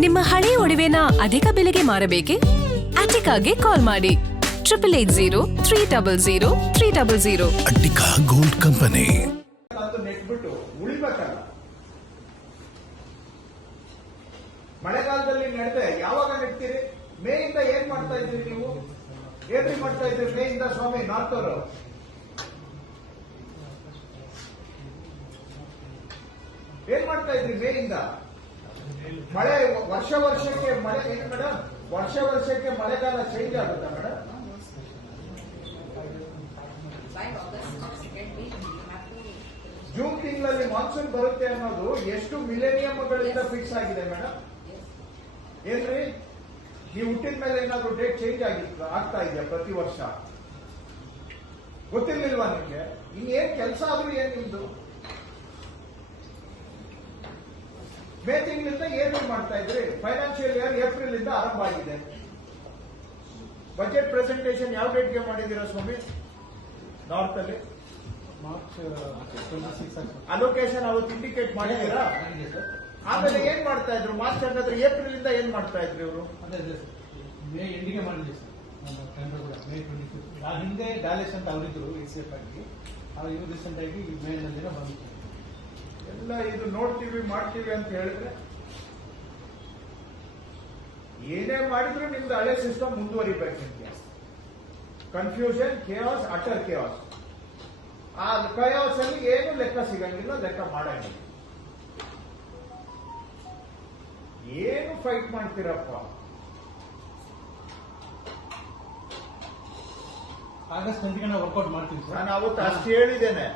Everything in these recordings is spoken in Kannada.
ನಿಮ್ಮ ಹಳೆಯ ಒಡವೆನ ಅಧಿಕ ಬೆಲೆಗೆ ಮಾರಬೇಕೆ? ಅಟಿಕಾಗೆ ಕಾಲ್ ಮಾಡಿ 8803000300. Attica gold company. ನೆಟ್ಬಿಟ್ಟು ಉಳಿಬೇಕಲ್ಲ. ಮಳೆಗಾಲದಲ್ಲಿ ನೆಡ್ದೆ ಯಾವಾಗ ನೆಡ್ತೀರಿ? ಮೇಯಿಂದ ಏನ್ ಮಾಡ್ತಾ ಇದ್ದೀರಿ ನೀವು? ಏನ್ರಿ ಮಾಡ್ತಾ ಇದ್ದೀರಿ ಮೇಯಿಂದ? ಸ್ವಾಮಿ ನಾಲ್ಕವರು ಏನ್ ಮಾಡ್ತಾ ಇದ್ರಿ ಮೇಯಿಂದ? ಮಳೆ ವರ್ಷಕ್ಕೆ ಮಳೆ ಏನು ಮೇಡಮ್? ವರ್ಷಕ್ಕೆ ಮಳೆಗಾಲ ಚೇಂಜ್ ಆಗುತ್ತಾ ಮೇಡಮ್? ಜೂನ್ ತಿಂಗಳಲ್ಲಿ ಮಾನ್ಸೂನ್ ಬರುತ್ತೆ ಅನ್ನೋದು ಎಷ್ಟು ಮಿಲೇನಿಯಂಗಳಿಂದ ಫಿಕ್ಸ್ ಆಗಿದೆ ಮೇಡಮ್? ಏನ್ರಿ ನೀವು ಹುಟ್ಟಿದ ಮೇಲೆ ಏನಾದ್ರು ಡೇಟ್ ಚೇಂಜ್ ಆಗ್ತಾ ಇದೆಯಾ ಪ್ರತಿ ವರ್ಷ? ಗೊತ್ತಿರ್ಲಿಲ್ವಾ ನಿಮ್ಗೆ? ಇನ್ನೇನ್ ಕೆಲಸ ಆದ್ರೂ ಏನ್ ನಿಮ್ದು? ಮೇ ತಿಂಗಳಿಂದ ಏನು ಮಾಡ್ತಾ ಇದ್ರಿ? ಫೈನಾನ್ಷಿಯಲ್ ಇಯರ್ ಏಪ್ರಿಲ್ ಇಂದ ಆರಂಭ ಆಗಿದೆ. ಬಜೆಟ್ ಪ್ರೆಸೆಂಟೇಷನ್ ಯಾವ ಡೇಟ್ಗೆ ಮಾಡಿದ್ದೀರಾ ಸ್ವಾಮಿ? ನಾರ್ತ್ ಅಲ್ಲಿ ಮಾರ್ಚ್ 26 ಅಲೋಕೇಶನ್ ಅವತ್ತು ಇಂಡಿಕೇಟ್ ಮಾಡಿದ್ದೀರಾ? ಆಮೇಲೆ ಏನ್ ಮಾಡ್ತಾ ಇದ್ರು? ಮಾರ್ಚ್ ಹಂಗಾದ್ರೆ ಏಪ್ರಿಲ್ ಇಂದ ಏನ್ ಮಾಡ್ತಾ ಇದ್ರು ಇವರು? ಅದೇ ಮೇ ಎಂಡಿಗೆ ಮಾಡಿದ್ವಿ ಸರ್. ನಮ್ಮ ಟೆಂಡರ್ ಕೂಡ ಮೇ 25. ಆ ಹಿಂದೆ ಡಾಲೇಶ್ ಅಂತ ಅವರಿದ್ರು ECF ಆಗಿ, ಅವ್ರು ಇವರು ರೀಸೆಂಟ್ ಆಗಿ ಮೇ ನಲ್ಲಿ ಬಂದಿತ್ತು. ಎಲ್ಲ ಇದು ನೋಡ್ತೀವಿ ಮಾಡ್ತೀವಿ ಅಂತ ಹೇಳಿದ್ರೆ ಏನೇ ಮಾಡಿದ್ರು ನಿಮ್ದು ಹಳೆ ಸಿಸ್ಟಮ್ ಮುಂದುವರಿಬೇಕು. Confusion, chaos, utter chaos. ಆ ಕೇಯಾಸ್ ಅಲ್ಲಿ ಏನು ಲೆಕ್ಕ ಸಿಗಂಗಿಲ್ಲ, ಲೆಕ್ಕ ಮಾಡಂಗಿಲ್ಲ. ಏನು ಫೈಟ್ ಮಾಡ್ತೀರಪ್ಪ? ಆಗಸ್ಟ್ ನಂತರ ನಾವು ವರ್ಕೌಟ್ ಮಾಡ್ತೀವಿ ಸರ್. ನಾನು ಅವತ್ತು ಅಷ್ಟು ಹೇಳಿದ್ದೇನೆ.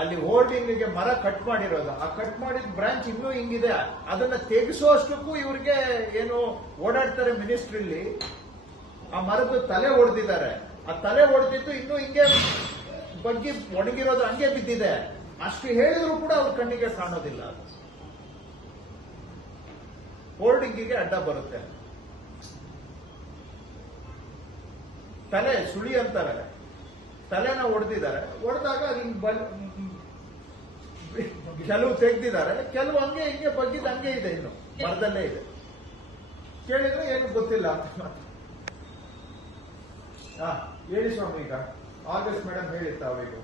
ಅಲ್ಲಿ ಹೋಲ್ಡಿಂಗ್ಗೆ ಮರ ಕಟ್ ಮಾಡಿರೋದು, ಆ ಕಟ್ ಮಾಡಿದ ಬ್ರಾಂಚ್ ಇನ್ನೂ ಹಿಂಗಿದೆ. ಅದನ್ನ ತೆಗೆಸೋಷ್ಟಕ್ಕೂ ಇವ್ರಿಗೆ ಏನು ಓಡಾಡ್ತಾರೆ ಮಿನಿಸ್ಟ್ರಿಲಿ. ಆ ಮರದ ತಲೆ ಹೊಡೆದಿದ್ದಾರೆ. ಆ ತಲೆ ಹೊಡೆದಿದ್ದು ಇನ್ನೂ ಹಿಂಗೆ ಬಗ್ಗಿ ಒಣಗಿರೋದು ಹಂಗೆ ಬಿದ್ದಿದೆ. ಅಷ್ಟು ಹೇಳಿದ್ರು ಕೂಡ ಅವ್ರ ಕಣ್ಣಿಗೆ ಕಾಣೋದಿಲ್ಲ. ಹೋಲ್ಡಿಂಗಿಗೆ ಅಡ್ಡ ಬರುತ್ತೆ. ತಲೆ ಸುಳಿ ಅಂತಾರೆ, ತಲೆನ ಹೊಡೆದಿದ್ದಾರೆ. ಹೊಡೆದಾಗ ಕೆಲವು ತೆಗ್ದಿದ್ದಾರೆ, ಕೆಲವು ಹಂಗೆ ಹಿಂಗೆ ಬಗ್ಗಿದ ಹಂಗೆ ಇದೆ, ಇನ್ನು ಮರದಲ್ಲೇ ಇದೆ. ಕೇಳಿದ್ರೆ ಏನು ಗೊತ್ತಿಲ್ಲ ಅಂತ. ಹೇಳಿ ಸ್ವಾಮಿ. ಈಗ ಆಗಸ್ಟ್ ಮೇಡಮ್ ಹೇಳಿರ್ತಾವ ಈಗ